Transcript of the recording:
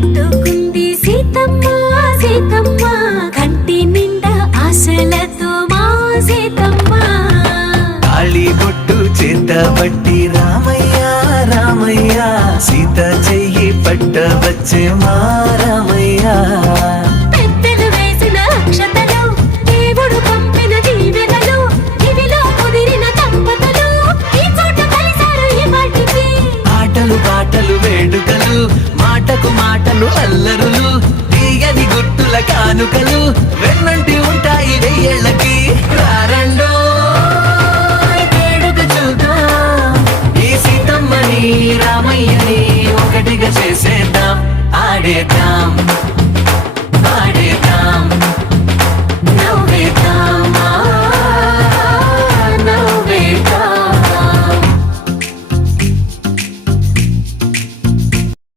పెట్టుకుంది సీతమ్మ సీతమ్మ కంటి నిండా ఆశలతో మా సీతమ్మ తాళి బొట్టు చేత పట్టి రామయ్య రామయ్య సీత చెయ్యి పట్ట వచ్చే మా రామయ్య పెద్దలు వేసిన అక్షతలు దేవుడు పంపిన దీవెనలు ఇవిలో కుదిరిన దంపతులు ఈ చోట కలిసారు ఈ వాటికి ఆటలు పాటలు వేడుకలు మాటకు మాటలు అల్లరులు తీయని గుర్తుల కానుకలు వెన్నంటి